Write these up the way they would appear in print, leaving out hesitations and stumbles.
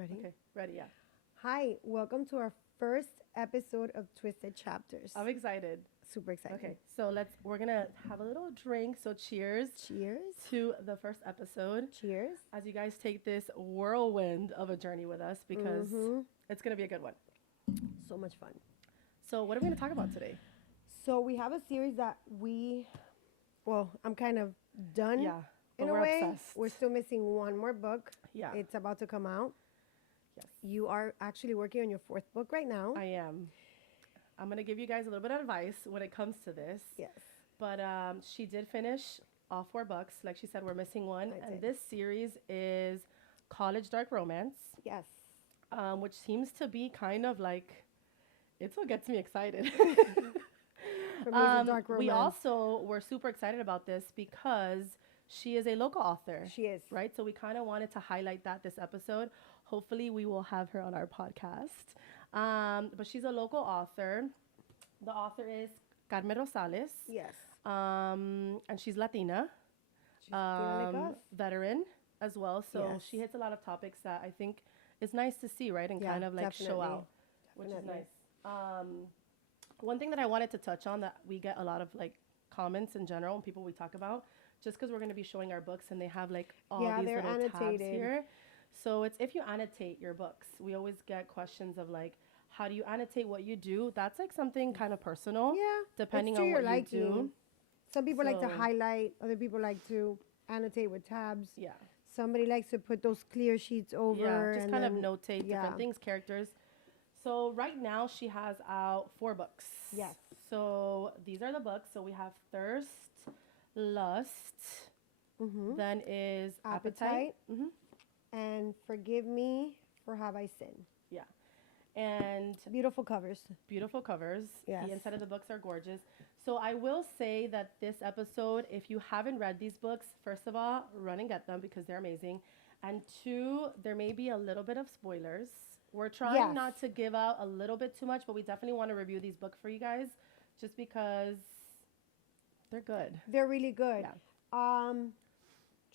Ready? Okay, ready, yeah. Hi, welcome to our first episode of Twisted Chapters. I'm excited. Super excited. Okay, so we're gonna have a little drink. So cheers Cheers. to the first episode Cheers. as you guys take this whirlwind of a journey with us because it's gonna be a good one. So much fun. So what are we gonna talk about today? So we have a series that I'm kind of done Yeah, but in a we're way. obsessed. We're still missing one more book. Yeah. It's about to come out. Yes. You are actually working on your fourth book right now. I am. I'm gonna give you guys a little bit of advice when it comes to this. Yes. But she did finish all 4 books. Like she said, we're missing one. I And did. this series is College Dark Romance, Yes. which seems to be kind of like, it's what gets me excited. For me, it's a dark romance. We also were super excited about this because she is a local author. She is. Right? So we kind of wanted to highlight that this episode. Hopefully we will have her on our podcast. But she's a local author. The author is Carmen Rosales. Yes. And she's Latina, She's feeling like us. veteran as well. So Yes. she hits a lot of topics that I think is nice to see, right? And Yeah, kind of like show definitely. out, which is Definitely. nice. One thing that I wanted to touch on that we get a lot of like comments in general and people we talk about, just because we're going to be showing our books and they have like all Yeah, these they're little tabs annotated. here. So it's if you annotate your books, we always get questions of like, how do you annotate what you do? That's like something kind of personal, Yeah. depending it's to on your what you do. liking. Some people like to So- highlight, other people like to annotate with tabs. Yeah. Somebody likes to put those clear sheets over. Yeah, just and kind of then- notate yeah. different things, characters. So right now she has out 4 books. Yes. So these are the books. So we have Thirst, Lust, Mhm. then is Appetite. Appetite. Hmm. And Forgive Me for Have I Sinned. Yeah. And Beautiful covers. beautiful covers. Yes. The inside of the books are gorgeous. So I will say that this episode, if you haven't read these books, first of all, run and get them because they're amazing. And 2, there may be a little bit of spoilers. We're trying Yes. not to give out a little bit too much, but we definitely want to review these books for you guys just because they're good. They're really good. Yeah.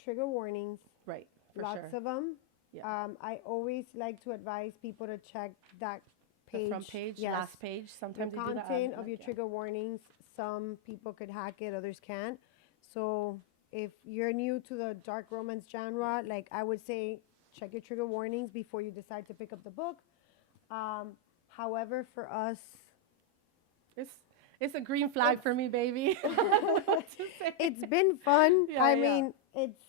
Trigger warnings. Right. For Lots sure. of them. Yeah. I always like to advise people to check that The page. front page, Yes. last page. The Sometimes they do that. content of your yeah. trigger warnings. Some people could hack it, others can't. So if you're new to the dark romance genre, like I would say, check your trigger warnings before you decide to pick up the book. However, for us, It's a green flag for me, baby. I don't know what to say. it's been fun. Yeah, I yeah. mean, it's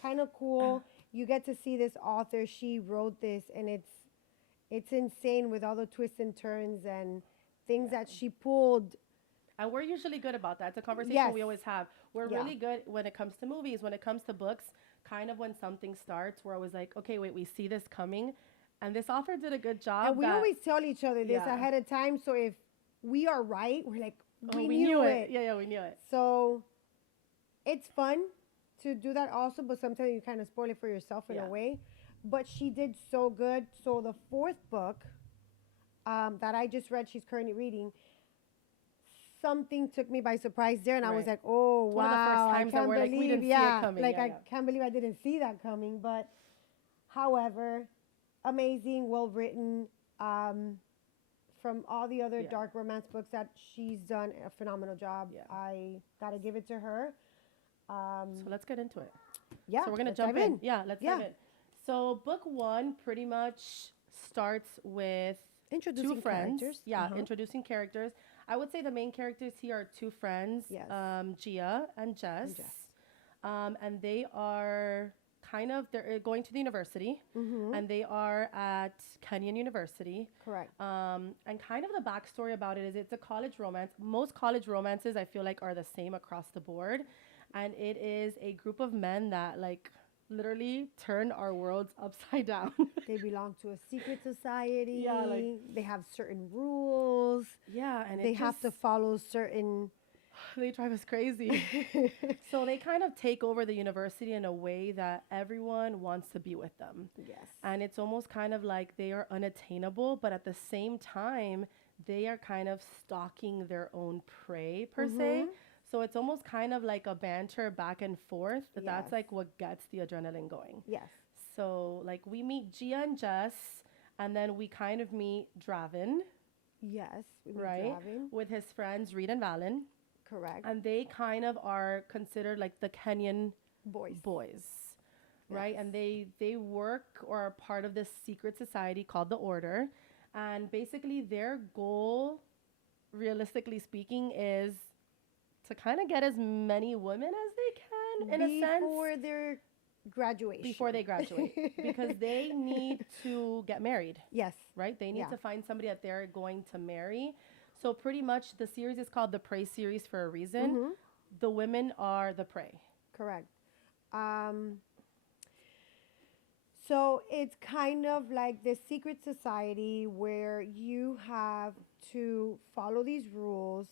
kind of cool. You get to see this author. She wrote this, and it's insane with all the twists and turns and things that she pulled. And we're usually good about that. It's a conversation Yes. we always have. We're Yeah. really good when it comes to movies, when it comes to books, kind of when something starts, we're always like, okay, wait, we see this coming. And this author did a good job. And we that- always tell each other this Yeah. ahead of time. So if we are right, we're like, oh, we knew it. Yeah, we knew it. So it's fun to do that also, but sometimes you kind of spoil it for yourself in Yeah. a way. But she did so good. So the fourth book that I just read, she's currently reading, something took me by surprise there. And I was Right. like, oh, It's one of the first wow. I times that can't we're like, believe, we didn't see it yeah. coming. Like, Yeah, I yeah. can't believe I didn't see that coming. But however, amazing, well written. From all the other Yeah. dark romance books that she's done a phenomenal job. Yeah. I gotta give it to her. So let's get into it. Yeah. So we're going to let's jump dive in. Yeah, let's Yeah. dive in. So book 1 pretty much starts with Introducing 2 friends. characters. Yeah, Uh-huh. introducing characters. I would say the main characters here are 2 friends, Yes. Gia and Jess. Jess. And they are they're going to the university, Mm-hmm. and they are at Kenyon University. Correct. And kind of the backstory about it is it's a college romance. Most college romances I feel like are the same across the board. And it is a group of men that like literally turn our worlds upside down. They belong to a secret society. Yeah, like- they have certain rules. Yeah, and They have to follow certain. they drive us crazy. So they kind of take over the university in a way that everyone wants to be with them. Yes. And it's almost kind of like they are unattainable, but at the same time, they are kind of stalking their own prey, per se. So it's almost kind of like a banter back and forth, but that's Yes. like what gets the adrenaline going. Yes. So like we meet Gia and Jess, and then we kind of meet Draven, Yes, we were right, driving. with his friends Reed and Valen, Correct. and they kind of are considered like the Kenyan Boys. boys, right? Yes. And they work or are part of this secret society called the Order, and basically their goal, realistically speaking, is to kind of get as many women as they can, in a sense, Before their graduation. before they graduate, because they need to get married, Yes. right? They need Yeah. to find somebody that they're going to marry. So pretty much the series is called the Prey series for a reason. Mm-hmm. The women are the prey. Correct. Um, so it's kind of like this secret society where you have to follow these rules.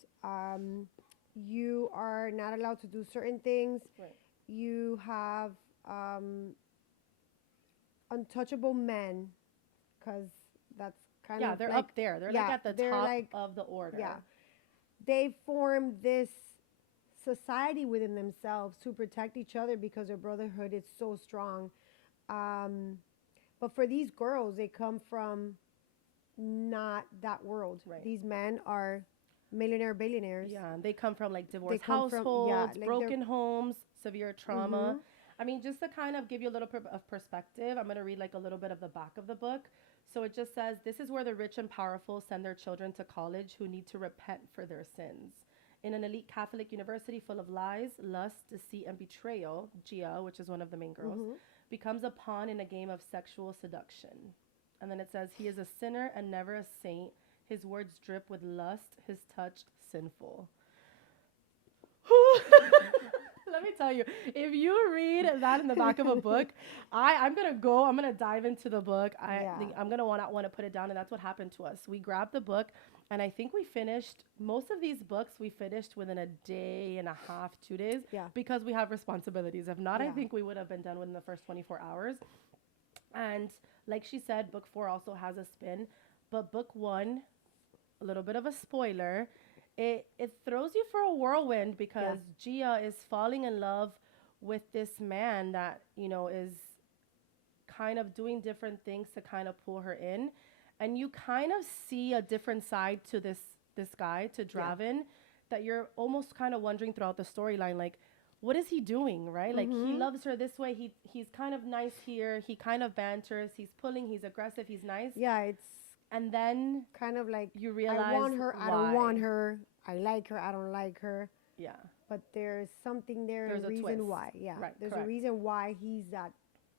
You are not allowed to do certain things. Right. You have untouchable men, because that's kind Yeah, of they're like, up there. They're yeah, like at the they're top like, of the order. yeah. They form this society within themselves to protect each other because their brotherhood is so strong. But for these girls, they come from not that world. Right. These men are millionaire billionaires. Yeah, and they come from like divorced come from- households, yeah, like they're- broken homes, severe trauma. Mhm. I mean, just to kind of give you a little bit of perspective, I'm going to read like a little bit of the back of the book. So it just says, this is where the rich and powerful send their children to college who need to repent for their sins. In an elite Catholic university full of lies, lust, deceit, and betrayal, Gia, which is one of the main girls, becomes a pawn in a game of sexual seduction. And then it says, he is a sinner and never a saint. His words drip with lust, his touch sinful. Let me tell you, if you read that in the back of a book, I'm gonna dive into the book. I Yeah. think I'm gonna want to put it down, and that's what happened to us. We grabbed the book, and I think we finished most of these books. We finished within a day and a half, 2 days, Yeah. because we have responsibilities. If not, I Yeah. think we would have been done within the first 24 hours. And like she said, book 4 also has a spin, but book 1, a little bit of a spoiler, it throws you for a whirlwind because Gia is falling in love with this man that, you know, is kind of doing different things to kind of pull her in. And you kind of see a different side to this guy, to Draven, that you're almost kind of wondering throughout the storyline, like, what is he doing, right? Like, he loves her this way. He's kind of nice here. He kind of banters. He's pulling. He's aggressive. He's nice. Yeah, it's And then kind of like, you realize I want her, I don't why. want her. I like her, I don't like her. Yeah. But there's something there, There's a a reason twist. why. Yeah, Right, there's correct. a reason why he's that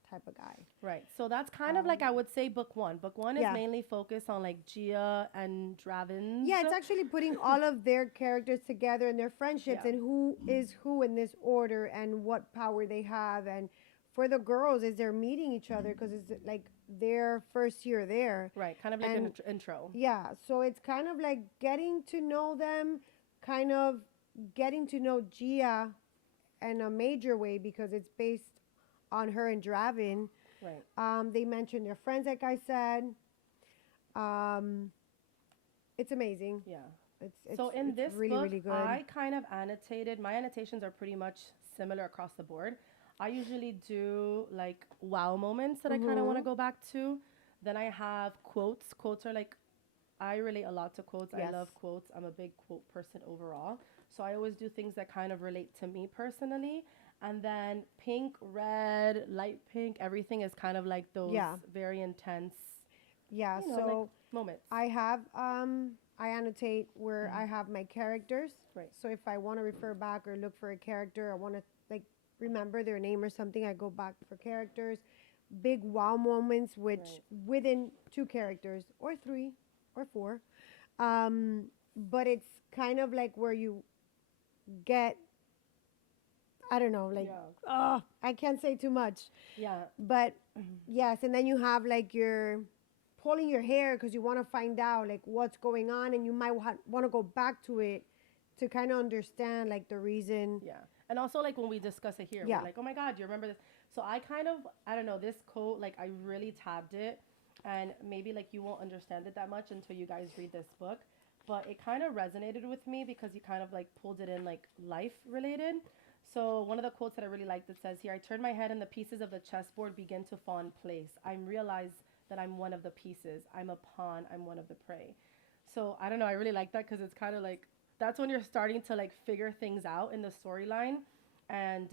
type of guy. Right. So that's kind of like, I would say, book 1. Book 1 is Yeah. mainly focused on like Gia and Draven. Yeah, it's actually putting all of their characters together and their friendships Yeah. and who is who in this order and what power they have. And for the girls, is they're meeting each other because it's like their first year there. Right. Kind of like an And- intro. Yeah, so it's kind of like getting to know them, kind of getting to know Gia in a major way because it's based on her and Draven. Right. They mentioned their friends, like I said. It's amazing. Yeah. It's So in it's this really, book, really good. I kind of annotated. My annotations are pretty much similar across the board. I usually do like wow moments that I kind of want to go back to. Then I have quotes. Quotes are like, I relate a lot to quotes. Yes. I love quotes. I'm a big quote person overall. So I always do things that kind of relate to me personally. And then pink, red, light pink, everything is kind of like those Yeah. very intense, Yeah, you know, so like moments. I have I annotate where I have my characters. Right. So if I want to refer back or look for a character, I want to like remember their name or something, I go back for characters. Big wow moments, which within 2 characters or 3 or 4. But it's kind of like where you get, I don't know, like, Yeah. I can't say too much. Yeah. But yes, and then you have like your pulling your hair because you want to find out like what's going on, and you might want to go back to it to kind of understand like the reason. Yeah. And also, like, when we discuss it here, Yeah. we're like, oh my God, do you remember this? So I kind of, I don't know, this quote, like, I really tabbed it. And maybe, like, you won't understand it that much until you guys read this book. But it kind of resonated with me because you kind of, like, pulled it in, like, life related. So one of the quotes that I really liked that says here, I turn my head and the pieces of the chessboard begin to fall in place. I realize that I'm one of the pieces. I'm a pawn. I'm one of the prey. So I don't know. I really like that because it's kind of like that's when you're starting to like figure things out in the storyline, and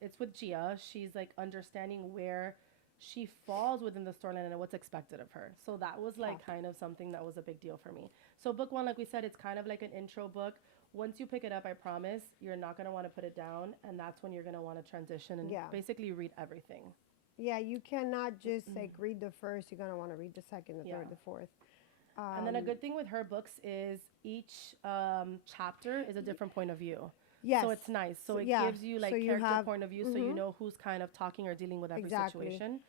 it's with Gia. She's like understanding where she falls within the storyline and what's expected of her. So that was like kind of something that was a big deal for me. So book one, like we said, it's kind of like an intro book. Once you pick it up, I promise you're not going to want to put it down, and that's when you're going to want to transition and basically read everything. Yeah, you cannot just like read the first. You're gonna want to read the second, the third, the fourth. And then a good thing with her books is each chapter is a different point of view. Yes. So it's nice. So it gives you like character point of view, so you Mm-hmm. know who's kind of talking or dealing with every situation.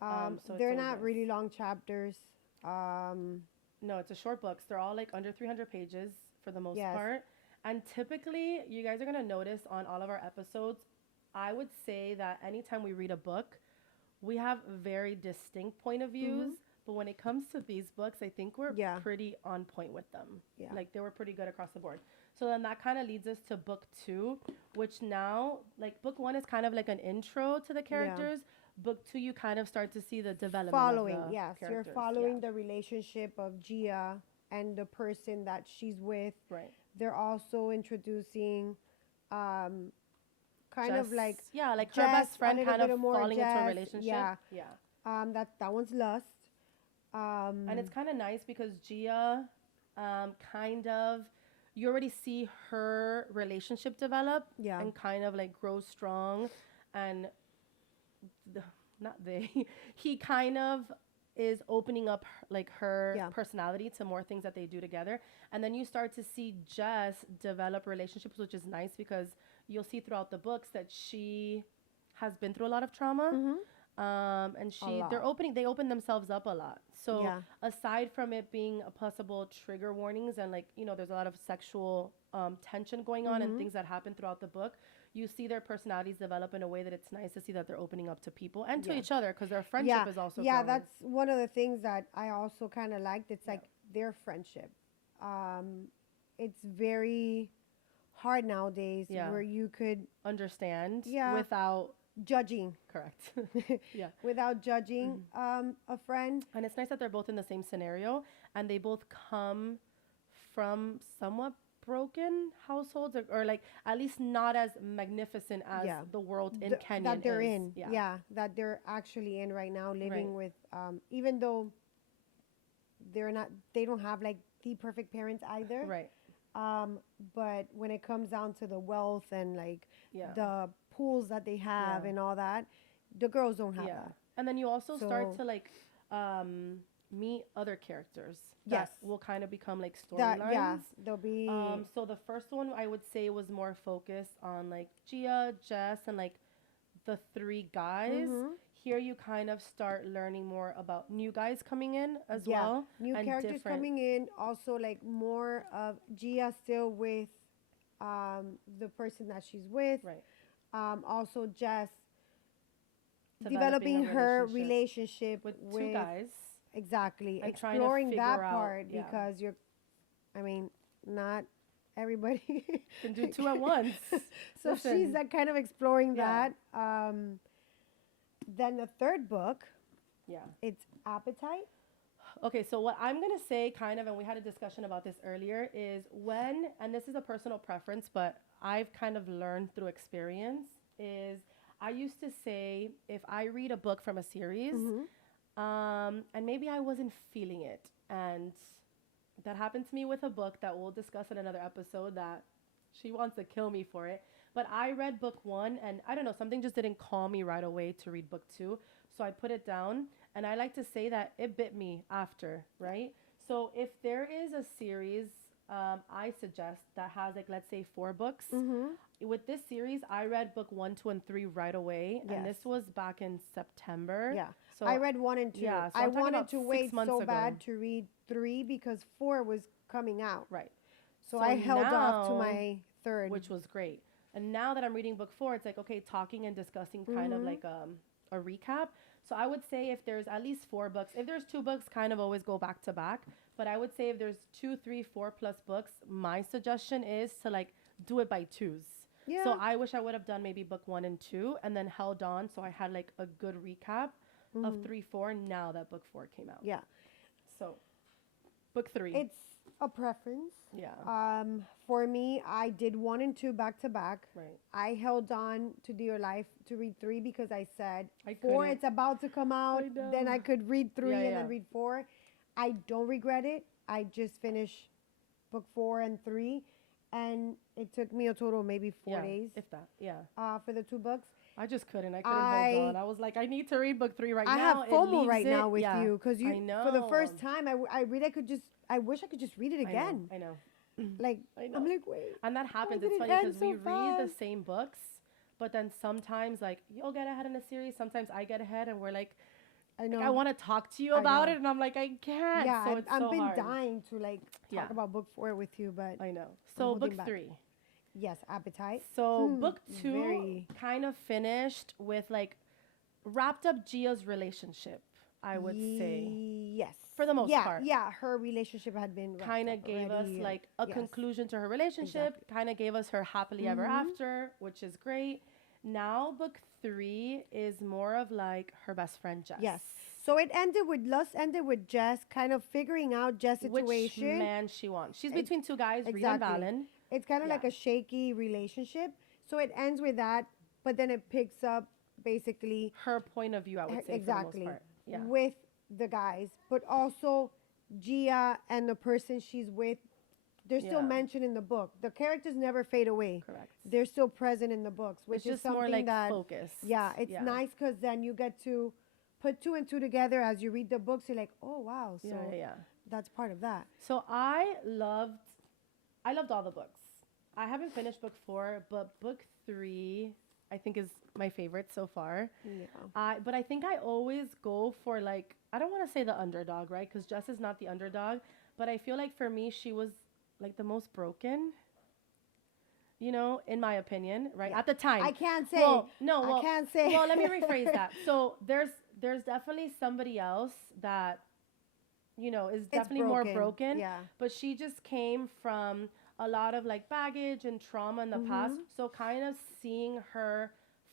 So They're it's not nice. really long chapters. No, it's a short books. They're all like under 300 pages for the most Yes. part. And typically, you guys are going to notice on all of our episodes, I would say that anytime we read a book, we have very distinct point of views. But when it comes to these books, I think we're pretty on point with them. Yeah. Like they were pretty good across the board. So then that kind of leads us to book two, which now, like book one is kind of like an intro to the characters. Book two, you kind of start to see the development Following, of the yes, you're characters. following the relationship of Gia and the person that she's with. Right. They're also introducing, kind of like like her Jess, best a friend little kind bit of more falling into a Jess, relationship. Yeah. That one's Lust. And it's kind of nice because Gia, kind of, you already see her relationship develop and kind of like grow strong, and not they, he kind of is opening up like her personality to more things that they do together, and then you start to see Jess develop relationships, which is nice because you'll see throughout the books that she has been through a lot of trauma. And they open themselves up a lot. So aside from it being a possible trigger warnings and like, you know, there's a lot of sexual tension going on and things that happen throughout the book, you see their personalities develop in a way that it's nice to see that they're opening up to people and to each other because their friendship is also growing. That's one of the things that I also kind of liked. It's like their friendship. It's very hard nowadays where you could understand without judging. Correct. Without judging a friend. And it's nice that they're both in the same scenario and they both come from somewhat broken households or like at least not as magnificent as the world in Kenya that they're is. in. That they're actually in right now, living with even though they don't have like the perfect parents either. Right. But when it comes down to the wealth and like the pools that they have and all that, the girls don't have that. And then you also start to like meet other characters that will kind of become like storylines. They'll be so the first one I would say was more focused on like Gia, Jess, and like the three guys. Here you kind of start learning more about new guys coming in as well. New characters coming in. Also like more of Gia still with the person that she's with. Right. Also Jess developing her relationship with two guys. Exactly. And exploring that out, part because not everybody can do two at once. So Listen. she's like kind of exploring that. Then the third book, it's Appetite. Okay, so what I'm going to say kind of, and we had a discussion about this earlier, is and this is a personal preference, but I've kind of learned through experience, is I used to say if I read a book from a series, and maybe I wasn't feeling it, and that happened to me with a book that we'll discuss in another episode that she wants to kill me for it. But I read book one and I don't know, something just didn't call me right away to read book two. So I put it down, and I like to say that it bit me after, right? So if there is a series, I suggest that has like, let's say 4 books. With this series, I read book 1, 2, and 3 right away. And this was back in September. Yeah. So I read 1 and 2. Yeah, so I I'm talking wanted about to 6 wait months so ago. bad to read 3 because 4 was coming out. Right. So I held off to my 3rd. Which was great. And now that I'm reading book 4, it's like, okay, talking and discussing kind of like a recap. So I would say if there's at least 4 books, if there's 2 books, kind of always go back to back. But I would say if there's 2, 3, 4 plus books, my suggestion is to like do it by twos. Yeah. So I wish I would have done maybe book 1 and 2 and then held on so I had like a good recap of 3, 4 now that book 4 came out. Yeah. So book 3. It's a preference. Yeah. For me, I did 1 and 2 back to back. Right. I held on to Dear Life to read 3 because I said I 4, couldn't. it's about to come out. I know. Then I could read 3 Yeah, and yeah. then read 4. I don't regret it. I just finished book 4 and 3, and it took me a total of maybe 4 Yeah, days if that. Yeah. for the 2 books. I just couldn't. I couldn't hold on. I was like, I need to read book 3 right I now. have It FOMO leaves right it. now with Yeah. you because I know. for the first time I read. I wish I could just read it again. I know. Like I know. I'm like, wait. And that happens. did It's it funny end because so we read the fast? same books, but then sometimes like you'll get ahead in a series. Sometimes I get ahead, and we're like, I know. I want to talk to you I about know. it, and I'm like, I can't. Yeah, So it's I've so been hard. dying to like Yeah. talk about book 4 with you, but I know. So holding book back. 3. yes, appetite. So book 2 very- kind of finished with like wrapped up Gia's relationship. I would say yes, for the most part. Yeah, her relationship had been wrapped Kind of up gave us already, like a yes. conclusion to her relationship. Kind of gave us her happily ever after, which is great. Now book 3 is more of like her best friend Jess. Yes. So it ended with Jess kind of figuring out Jess' Which situation. man she wants. She's between 2 guys, Reed and Exactly. Valen. It's kind of like Yeah. a shaky relationship. So it ends with that, but then it picks up basically Her point of view, I would say, exactly for the most part. Yeah. with the guys, but also Gia and the person she's with. They're still Yeah. mentioned in the book. The characters never fade away. Correct. They're still present in the books, which It's is just something more like that focus. yeah, it's nice because then you get to put 2 and 2 together as you read the books. You're like, oh wow, so Yeah. that's part of that. So I loved all the books. I haven't finished book 4, but book 3 I think is my favorite so far. Yeah. But I think I always go for like, I don't want to say the underdog, right? Because Jess is not the underdog, but I feel like for me she was like the most broken. You know, in my opinion, right? Yeah. At the time. I can't say. Well, no, well, I can't say. Well, let me rephrase that. So there's definitely somebody else that, you know, is definitely more broken. Yeah. But she just came from a lot of like baggage and trauma in the past. So kind of seeing her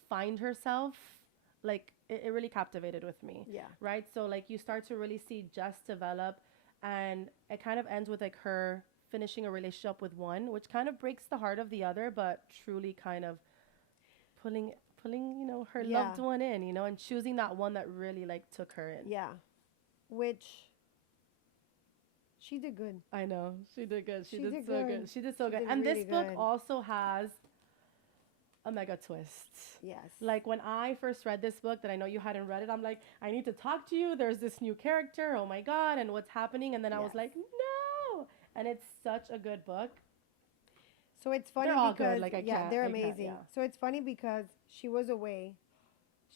find herself, like it really captivated with me. Yeah. Right. So like you start to really see Jess develop, and it kind of ends with like her finishing a relationship with one, which kind of breaks the heart of the other, but truly kind of pulling you know, her loved one in, you know, and choosing that one that really like took her in. Yeah. Which she did good. I know. She did good. She She did did so good. good. She did so She good. did And really this book good. also has a mega twist. Yes. Like when I first read this book that I know you hadn't read it, I'm like, I need to talk to you. There's this new character. Oh my God. And what's happening? And then I was Yes. like, no. And it's such a good book. So it's funny They're all because good. Like, I can't- they're I can't, amazing. yeah. So it's funny because she was away.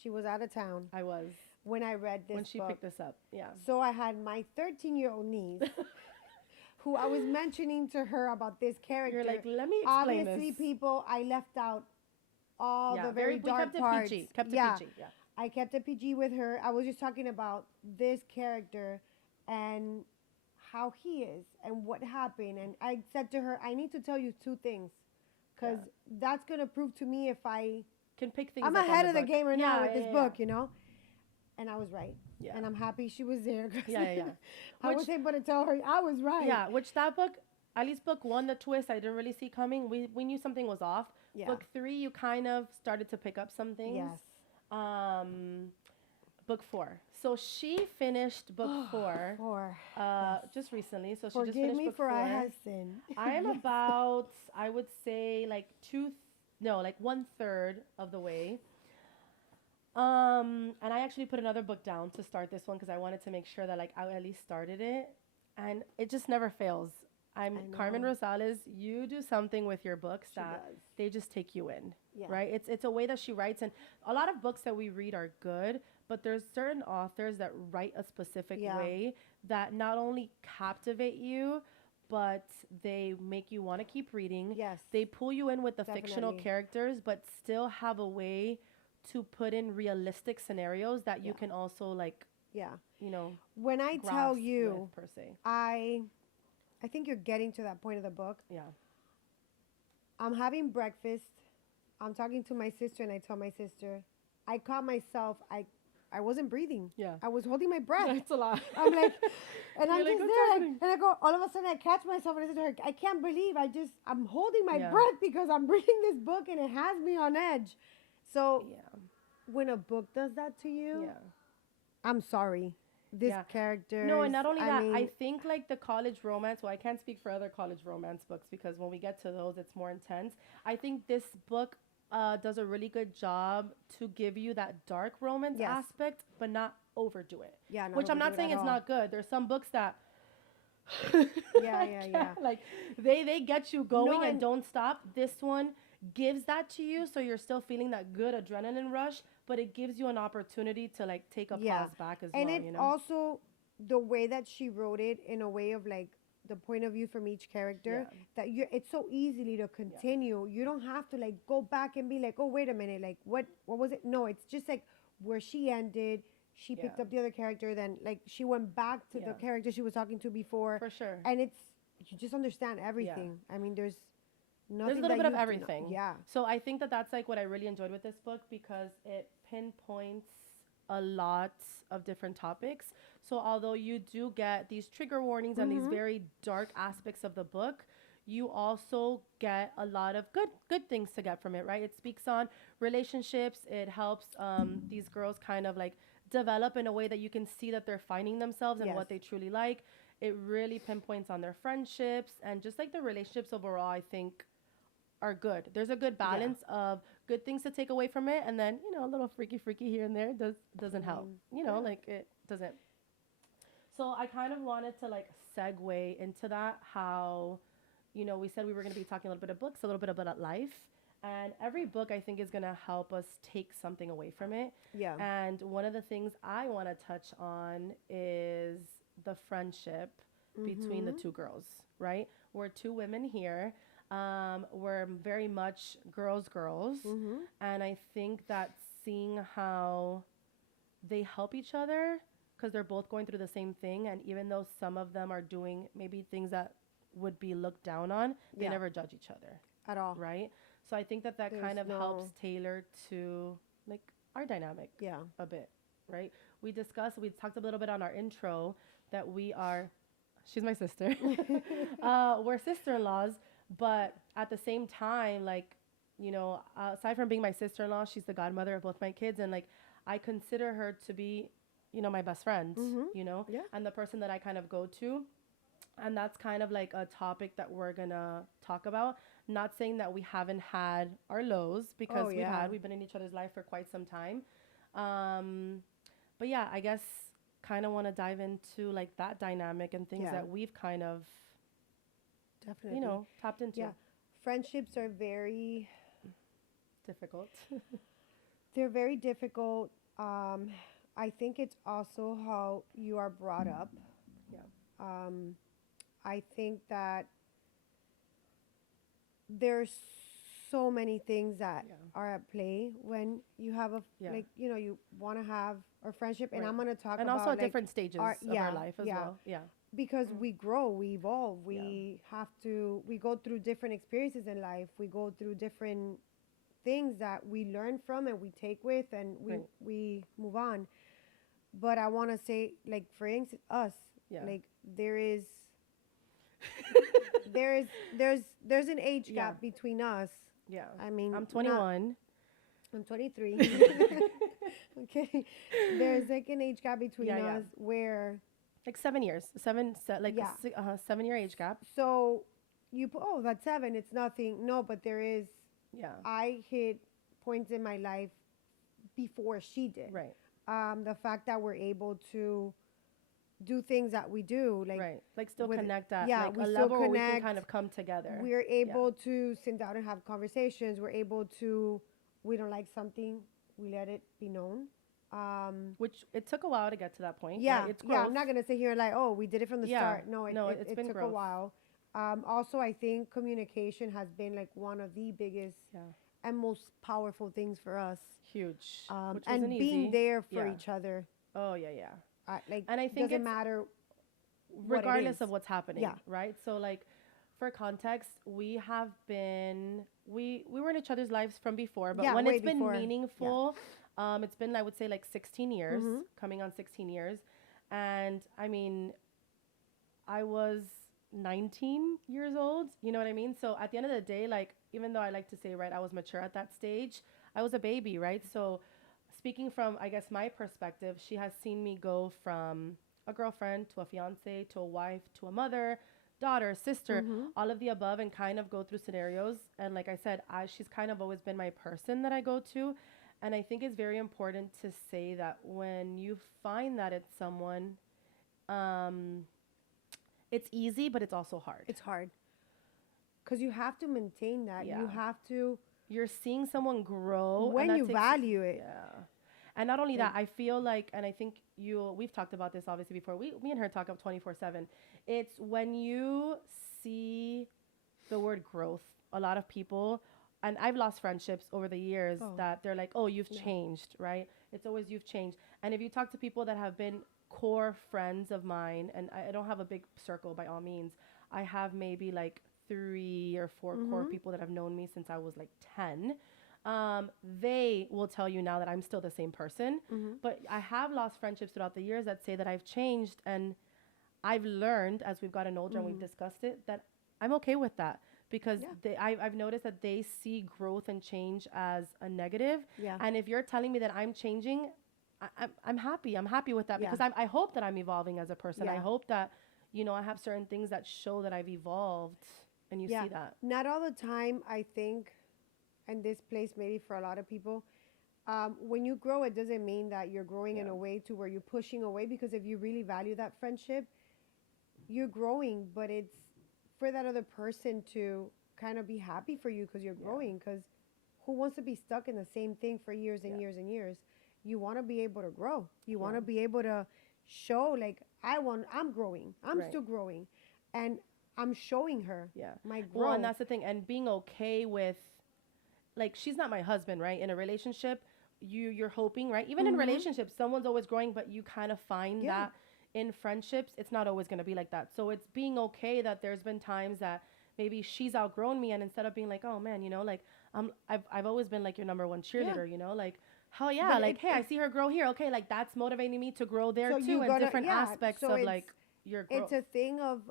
She was out of town I was. when I read this When she book. picked this up. Yeah. So I had my 13-year-old niece who I was mentioning to her about this character. You're like, let me explain Obviously, this. people, I left out all Yeah, the very we dark kept it parts. PG. Kept it yeah, PG. Yeah. I kept it PG with her. I was just talking about this character and how he is and what happened. And I said to her, I need to tell you 2 things because that's going to prove to me if Can pick things I'm up on ahead of the book. game right now Yeah, with yeah, this yeah. book, you know? And I was right. Yeah. And I'm happy she was there. 'Cause Yeah. I was able to tell her I was right. Yeah, which that book, at least book 1, the twist I didn't really see coming. We knew something was off. Yeah. Book 3, you kind of started to pick up some things. Yes. Book 4. So she finished book 4 just recently. So she just Forgive finished me book for 4. I have sinned. I am about, I would say, like 1/3 of the way. And I actually put another book down to start this one because I wanted to make sure that like I at least started it, and it just never fails. Carmen know. Rosales. You do something with your books that does. they just take you in, Yeah. right? It's a way that she writes, and a lot of books that we read are good, but there's certain authors that write a specific way that not only captivate you, but they make you want to keep reading. Yes. They pull you in with the fictional Definitely. characters, but still have a way to put in realistic scenarios that you can also like, Yeah. you know, When I tell grasp you, with, per se. I think you're getting to that point of the book. Yeah. I'm having breakfast I'm talking to my sister and I tell my sister, I caught myself. I wasn't breathing. Yeah. I was holding my breath. It's a lot. I'm like, and I'm You're like, just "What's there, like, happening?" and I go, all of a sudden I catch myself and I said to her, I can't believe I'm holding my Yeah. breath because I'm reading this book and it has me on edge. So Yeah. when a book does that to you, Yeah. I'm sorry. This Yeah. character. No, and not only that, I mean, think like the college romance, well, I can't speak for other college romance books because when we get to those, it's more intense. I think this book does a really good job to give you that dark romance Yes. aspect, but not overdo it. yeah, not Which I'm overdo not it saying at it's all. not good. There's some books that Yeah, I yeah, can't- yeah. like they get you going No, and and don't stop. This one gives that to you, so you're still feeling that good adrenaline rush, but it gives you an opportunity to like take a yeah. pause back as And well. it You know? also, the way that she wrote it in a way of like the point of view from each character, Yeah. that it's so easily to continue. You don't have to like go back and be like, oh, wait a minute, like what was it? No, it's just like where she ended, she picked Yeah. up the other character, then like she went back to the Yeah. character she was talking to before. For sure. And it's, you just understand everything. I mean, there's nothing There's a little that bit of you do not- everything. yeah. So I think that that's like what I really enjoyed with this book because it pinpoints a lot of different topics. So although you do get these trigger warnings and these very dark aspects of the book, you also get a lot of good things to get from it, right? It speaks on relationships. It helps these girls kind of like develop in a way that you can see that they're finding themselves and Yes. what they truly like. It really pinpoints on their friendships and just like the relationships overall, I think are good. There's a good balance of good things to take away from it, and then a little freaky here and there doesn't help. Like it doesn't. So I kind of wanted to like segue into that. How, we said we were going to be talking a little bit of books, a little bit about life, and every book I think is going to help us take something away from it. Yeah. And one of the things I want to touch on is the friendship between the two girls. Right? We're two women here. We're very much girls, and I think that seeing how they help each other because they're both going through the same thing, and even though some of them are doing maybe things that would be looked down on, they never judge each other At all. right? So I think that There's kind of no- helps tailor to like our dynamic Yeah. a bit, right? We talked a little bit on our intro that she's my sister. We're sister-in-laws, but at the same time, like, aside from being my sister-in-law, she's the godmother of both my kids. And like, I consider her to be, my best friend, Yeah. and the person that I kind of go to. And that's kind of like a topic that we're gonna talk about. Not saying that we haven't had our lows because Oh, yeah. we've been in each other's life for quite some time. But yeah, I guess kind of want to dive into like that dynamic and things Yeah. that we've kind of, Definitely. tapped into. Yeah. Friendships are very, Difficult. they're very difficult. I think it's also how you are brought up. Yeah. I think that there's so many things that Yeah. are at play when you have Yeah. like, you want to have a friendship. And Right. I'm going to talk And about also at like, different stages our- of yeah, our life as yeah. well. Yeah. because we grow, we evolve, we go through different experiences in life, we go through different things that we learn from and we take with, and Right. we move on. But I want to say, like, for instance, us, Yeah. like, there's an age Yeah. gap between us. Yeah. I mean, I'm not- 21. I'm 23. Okay, there's like an age gap between Yeah, yeah. us where, Like 7 years. Yeah. 7-year age gap. so you put, oh, that's 7, it's nothing. No, but there is. Yeah. I hit points in my life before she did. Right. The fact that we're able to do things that we do, like, Right. Like still with- connect at yeah, like we a still level where we can connect. kind of come together. we're able to sit down and have conversations. We're able to, we don't like something, we let it be known. Which it took a while to get to that point. Yeah, Right? It's yeah. growth. I'm not gonna sit here like, oh, we did it from the Yeah. start. No, No, it it's been took a growth. while. Also, I think communication has been like one of the biggest Yeah. and most powerful things for us. Huge. Which And wasn't being easy. there for Yeah. each other. Oh yeah, yeah. Like, And I think doesn't it's- matter what it Regardless is. of what's happening. Yeah. Right. So like, for context, we have been we were in each other's lives from before, but Yeah, when way it's been before. Yeah. meaningful, it's been, I would say, like 16 years, Mm-hmm. coming on 16 years. And I mean, I was 19 years old, you know what I mean? So at the end of the day, like, even though I like to say, right, I was mature at that stage, I was a baby, right? So speaking from, I guess, my perspective, she has seen me go from a girlfriend to a fiance to a wife to a mother, daughter, sister, Mm-hmm. all of the above, and kind of go through scenarios. And like I said, she's kind of always been my person that I go to. And I think it's very important to say that when you find that it's someone, um, it's easy, but it's also hard. It's hard because you have to maintain that. Yeah. You have to You're seeing someone grow, and when that you takes, value it. yeah. And not only Like, that, I feel like, and I think we've talked about this obviously before. Me and her talk up 24/7. It's when you see the word growth. A lot of people, and I've lost friendships over the years Oh. that they're like, "Oh, you've Yeah. changed," right? It's always you've changed. And if you talk to people that have been core friends of mine, and I don't have a big circle by all means, I have maybe like 3 or 4 core Mm-hmm. people that have known me since I was like 10. They will tell you now that I'm still the same person. Mm-hmm. But I have lost friendships throughout the years that say that I've changed, and I've learned as we've gotten older and we've discussed it that I'm okay with that because Yeah. I've noticed that they see growth and change as a negative. Yeah. And if you're telling me that I'm changing, I'm happy. I'm happy with that Yeah. because I hope that I'm evolving as a person. I Yeah. hope that, I have certain things that show that I've evolved, and you Yeah. see that. Not all the time, I think, and this place maybe for a lot of people, when you grow, it doesn't mean that you're growing in Yeah. a way to where you're pushing away. Because if you really value that friendship, you're growing, but it's for that other person to kind of be happy for you because you're Yeah. growing. Because who wants to be stuck in the same thing for years and Yeah. years and years? You want to be able to grow. You want Yeah. to be able to show like I'm growing. I'm Right. still growing, and I'm showing her Yeah. my Well, and growth. that's the thing. And being okay with, like, she's not my husband, right? In a relationship, you're hoping, right? Even in Mhm. relationships, someone's always growing, but you kind of find Yeah. that in friendships, it's not always going to be like that. So it's being okay that there's been times that maybe she's outgrown me, and instead of being like, oh man, like I've always been like your number one cheerleader, like, hell yeah, But like, hey, I see her grow here. Okay, like that's motivating me to grow there So too, you and gotta, different yeah. aspects So of like your growth. it's a thing of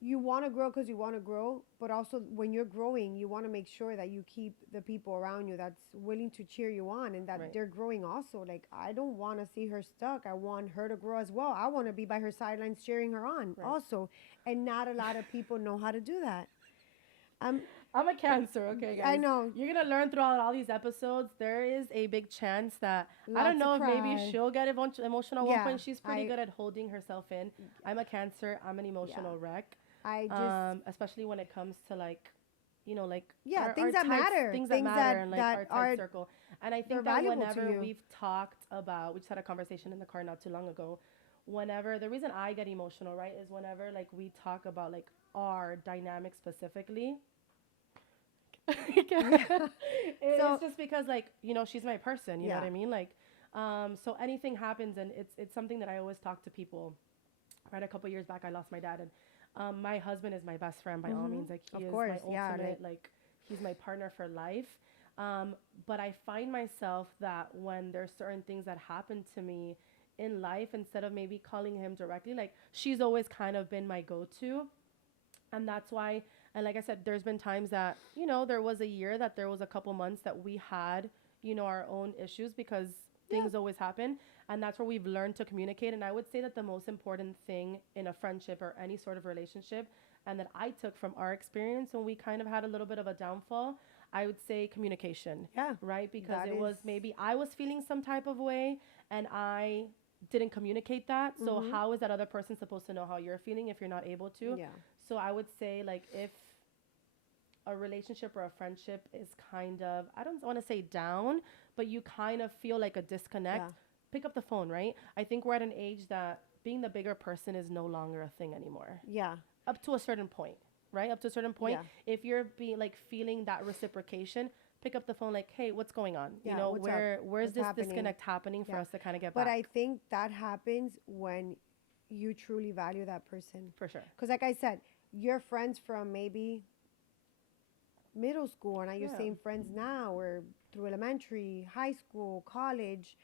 you want to grow because you want to grow, but also when you're growing, you want to make sure that you keep the people around you that's willing to cheer you on and that Right. they're growing also. Like, I don't want to see her stuck. I want her to grow as well. I want to be by her sidelines cheering her on Right. also. And not a lot of people know how to do that. I'm a Cancer, okay, guys. I know. You're gonna learn throughout all these episodes. There is a big chance that I don't Lots know of if maybe cry. she'll get emotional at one Yeah, point. She's pretty I- good at holding herself in. I'm a Cancer. I'm an emotional wreck. I just, Especially when it comes to like, like Yeah, our things that tight- matter. things Things that matter, that- and like that our tight are- circle. And I they're think that valuable to whenever you. we've talked about, we just had a conversation in the car not too long ago. Whenever the reason I get emotional, right, is whenever like we talk about like our dynamic specifically. It's So- just because like she's my person, you know what I mean, like so anything happens, and it's something that I always talk to people. Right, a couple years back I lost my dad, and my husband is my best friend by all means, like he Of is course, my yeah, ultimate, like he's my partner for life. But I find myself that when there's certain things that happen to me in life, instead of maybe calling him directly, like she's always kind of been my go-to. And that's why, and like I said, there's been times that, there was a year that there was a couple months that we had, our own issues because things always happen. And that's where we've learned to communicate. And I would say that the most important thing in a friendship or any sort of relationship, and that I took from our experience when we kind of had a little bit of a downfall, I would say communication. Yeah. Right? Because That it was is- maybe I was feeling some type of way and I didn't communicate that. So how is that other person supposed to know how you're feeling if you're not able to? Yeah. So I would say, like, if a relationship or a friendship is kind of, I don't want to say down, but you kind of feel like a disconnect, Yeah. pick up the phone, right? I think we're at an age that being the bigger person is no longer a thing anymore. Yeah. Up to a certain point, right? Up to a certain point. Yeah. If you're being like feeling that reciprocation, pick up the phone, like, hey, what's going on? Yeah, You know, what's up? where's What's this happening? disconnect happening for Yeah. us to kind of get But back? I think that happens when you truly value that person. For sure. Because, like I said, you're friends from maybe middle school, and now you're Yeah. saying friends now, or through elementary, high school, college.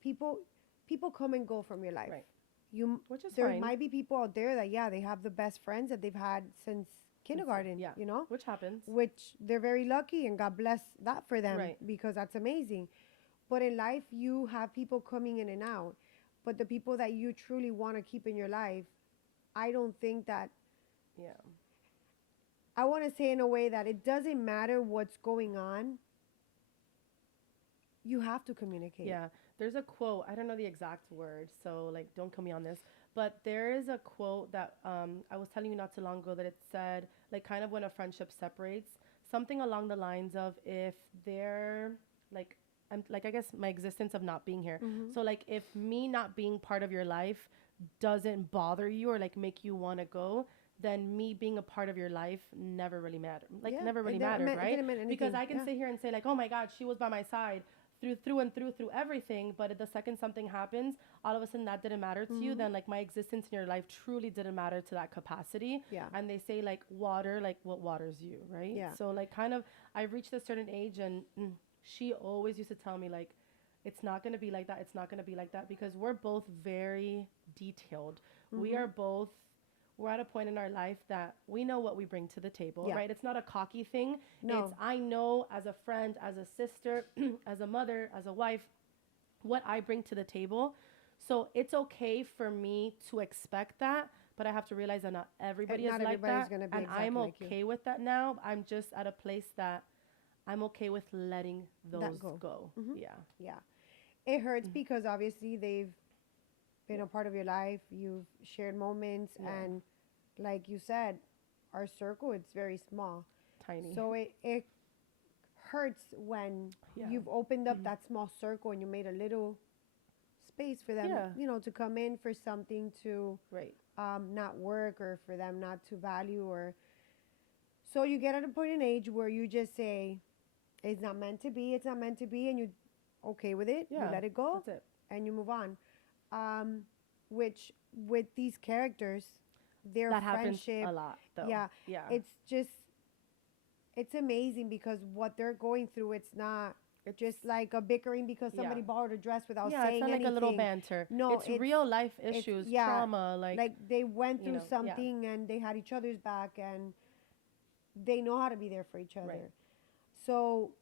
People, people come and go from your life. Right. You, Which is there fine. might be people out there that they have the best friends that they've had since kindergarten. Yeah. You know, Which happens. which they're very lucky, and God bless that for them, Right. because that's amazing. But in life, you have people coming in and out. But the people that you truly want to keep in your life, I don't think that, Yeah. I want to say in a way that it doesn't matter what's going on, you have to communicate. Yeah, there's a quote. I don't know the exact word, so like, don't kill me on this. But there is a quote that I was telling you not too long ago that it said, like, kind of when a friendship separates, something along the lines of, if they're like, I'm like, I guess my existence of not being here. Mm-hmm. So like, if me not being part of your life doesn't bother you or like make you want to go, then me being a part of your life never really mattered. Like, Yeah, never really it didn't mattered, mean- it right? didn't mean Because anything, I can yeah. sit here and say like, oh my God, she was by my side through and through everything, but the second something happens, all of a sudden that didn't matter to you, Mm-hmm. then like my existence in your life truly didn't matter to that capacity. Yeah. And they say like water, like what waters you, right? Yeah. So like, kind of, I've reached a certain age, and she always used to tell me like, it's not going to be like that, it's not going to be like that, because we're both very detailed. We Mhm. are both, we're at a point in our life that we know what we bring to the table, Yeah. right? It's not a cocky thing. No. It's, I know as a friend, as a sister, as a mother, as a wife, what I bring to the table. So it's okay for me to expect that, but I have to realize that not everybody not is like everybody's that. gonna be And exactly I'm like you. okay with that now. I'm just at a place that I'm okay with letting those go. go. Mhm. Yeah. Yeah. It hurts because obviously they've been a part of your life. You've shared moments, Yeah. and like you said, our circle, it's very small. Tiny. So it hurts when Yeah. you've opened up that small circle and you made a little space for them, Yeah. to come in for something to Right. not work, or for them not to value, or so you get at a point in age where you just say, it's not meant to be, it's not meant to be, and you okay with it, you Yeah. let it go, That's it. and you move on. Which with these characters, their That happens friendship, a lot, though. yeah, Yeah. it's just, it's amazing, because what they're going through, it's not just like a bickering because somebody Yeah. borrowed a dress without Yeah, saying it's not like anything. a little banter. No, it's real life it's- issues, yeah, trauma, like they went you through know, yeah. something, and they had each other's back, and they know how to be there for each other. Right. So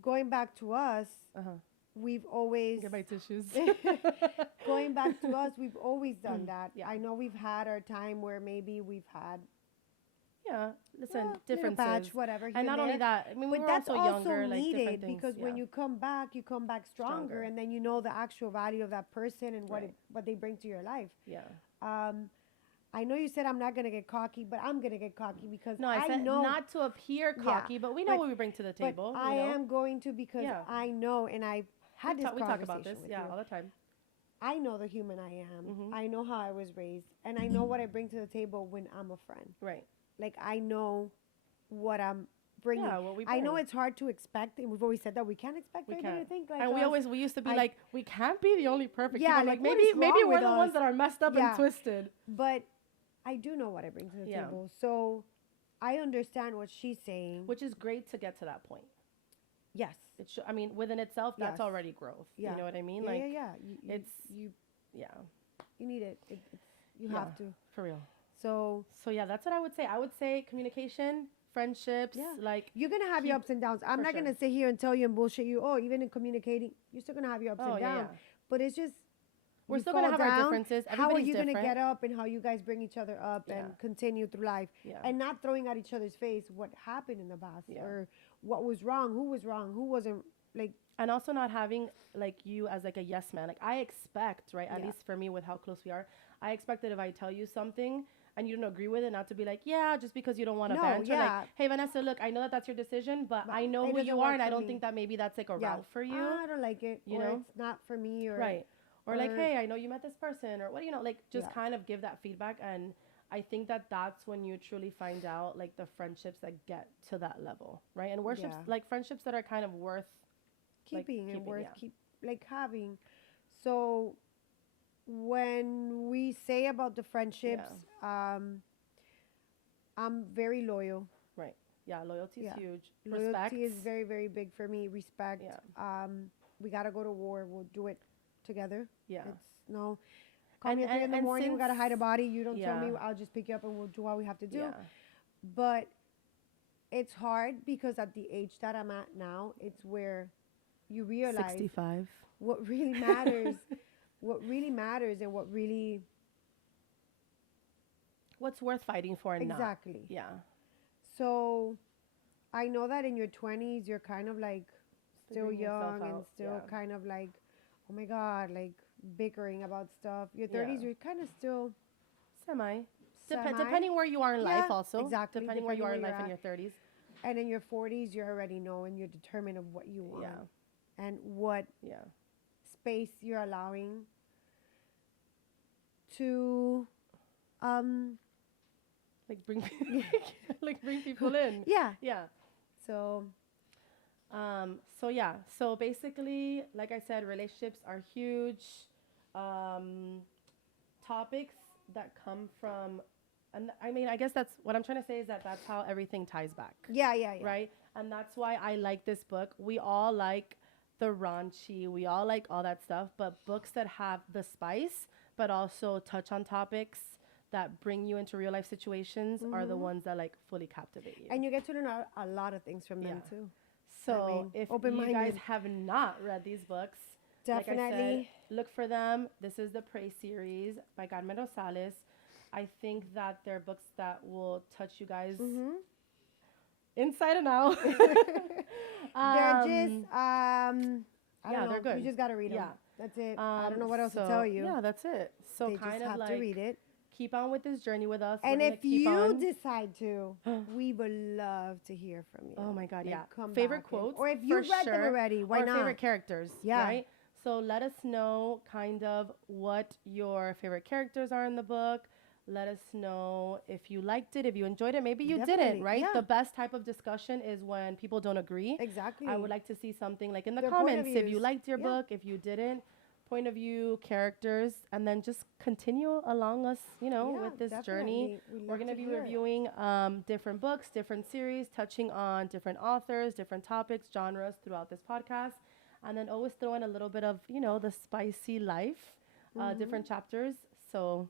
going back to us, uh-huh. we've always Get my tissues. going back to us, we've always done that. Yeah. I know we've had our time where maybe we've had Yeah, listen, little differences. patch, whatever, here And not only there. that, I mean, we But were that's also also younger, like different needed, things. because when yeah. you come back stronger, and then you know the actual value of that person and Right. what they bring to your life. Yeah. I know you said I'm not gonna get cocky, but I'm gonna get cocky because No, I said know, not to appear Yeah, cocky, but we know but- what we bring to the but table. I you know? am going to, because Yeah. I know, and I had this we talk conversation about this, with yeah, you. all the time. I know the human I am. Mhm. I know how I was raised, and I know what I bring to the table when I'm a friend. Right. Like, I know what I'm bringing. Yeah, what we I know bring. it's hard to expect, and we've always said that we can't expect We everybody can't. to think like And us. we used to be I- like, we can't be the only perfect Yeah, people. I'm like, like, what maybe is maybe wrong we're with the ones us? that are messed up Yeah. and twisted. But I do know what I bring to the Yeah. table, so I understand what she's saying. Which is great to get to that point. Yes. I mean, within itself, that's Yes. already growth. Yeah. You know what I mean? Yeah, Like, yeah. it's- you yeah, you need it. You Yeah. have to. for real. So So yeah, that's what I would say. I would say communication, friendships, Yeah. like you're gonna have your Keep- ups and downs. I'm for not sure. gonna sit here and tell you and bullshit you. Oh, even in communicating, you're still gonna have your ups oh and yeah, downs. yeah. But it's just We're you still gonna fall have our down, differences. How are Everybody's you different. gonna get up, and how you guys bring each other up Yeah. and continue through life, Yeah. and not throwing at each other's face what happened in the past, Yeah. or what was wrong, who wasn't, like. And also not having like you as like a yes man. Like I expect, right? At Yeah. least for me with how close we are, I expect that if I tell you something and you don't agree with it, not to be like, yeah, just because you don't want to No, banter. yeah. Like, hey Vanessa, look, I know that that's your decision, but But I know it who doesn't you work are, and I for don't me. think that maybe that's like a Yeah. route for you. I don't like it, You or know? it's not for me, or Right. Or like, or- hey, I know you met this person, or what do you know? Like, just Yeah. kind of give that feedback. And I think that that's when you truly find out like the friendships that get to that level, right? And worships, Yeah. like friendships that are kind of worth like, keeping and keeping, worth yeah. having. So when we say about the friendships, I'm very loyal. Right. Yeah, loyalty Yeah. is huge. Loyalty Respect is very, very big for me. Respect. Yeah. We gotta go to war. We'll do it together. Yeah. It's no. Call me at 3 in the and morning. We gotta hide a since body. You don't tell yeah. me. I'll just pick you up and we'll do what we have to do. Yeah. But it's hard because at the age that I'm at now, it's where you realize 65. what really matters. What really matters and what really What's worth fighting for and not. exactly. Yeah. So I know that in your 20s, you're kind of like still Figuring yourself young and out, still yeah. kind of like, oh my God, like bickering about stuff. Your 30s, Yeah. you're kind of still Semi. semi. Depending where you are in life Yeah, also. exactly. Depending where you are in Depending life in where your 30s. And in your 40s, you already know and you're determined of what you want Yeah. and what Yeah. space you're allowing to, um, Like bring like bring people in. yeah. Yeah. So, So yeah. So basically, like I said, relationships are huge. Topics that come from, and I mean, I guess that's what I'm trying to say is that that's how everything ties back. yeah, yeah, yeah. Right? And that's why I like this book. We all like the raunchy, we all like all that stuff, but books that have the spice, but also touch on topics that bring you into real life situations are the ones that like fully captivate you. And you get to learn a lot of things from them Yeah. too. So I mean, if you open-minded. guys have not read these books, like I said, Definitely. look for them. This is the Prey series by Carmen Rosales. I think that they're books that will touch you guys inside and out. They're just, I don't yeah, know. they're good. You just gotta read them. Yeah. That's it. I don't know what else to so, tell you. Yeah, that's it. So They kind just of have like to read it. keep on with this journey with us. And We're gonna if keep you on. decide to, we would love to hear from you. Oh my God, Like, yeah. come Favorite back and- quotes, or if for you've read them sure, already, why or not? favorite characters, Yeah. right? So let us know kind of what your favorite characters are in the book. Let us know if you liked it, if you enjoyed it. Maybe you Definitely, didn't, right? yeah. The best type of discussion is when people don't agree. Exactly. I would like to see something like in the Their point of comments if you views. liked your Yeah. book, if you didn't, point of view, characters, and then just continue along us, you know, Yeah, with this journey. definitely. We'd We're love going to to be hear it. reviewing different books, different series, touching on different authors, different topics, genres throughout this podcast. And then always throw in a little bit of, you know, the spicy life, different chapters. So,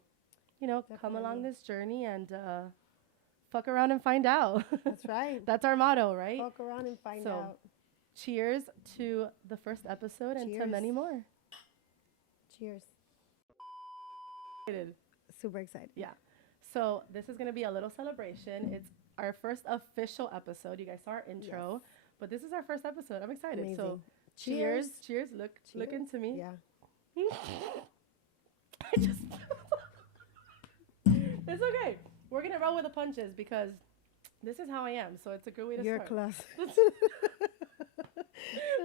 you know, come along Definitely. this journey and fuck around and find out. That's right. That's our motto, right? Walk around and find So, out. Cheers to the first episode and to Cheers. many more. Cheers. Super excited. Yeah. So this is going to be a little celebration. It's our first official episode. You guys saw our intro, Yes. but this is our first episode. I'm excited. So Amazing. cheers. Cheers. Look Cheers. into me. Yeah. I just It's okay. We're going to roll with the punches because this is how I am. So it's a good way to You're start. class.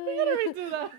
We got to redo that.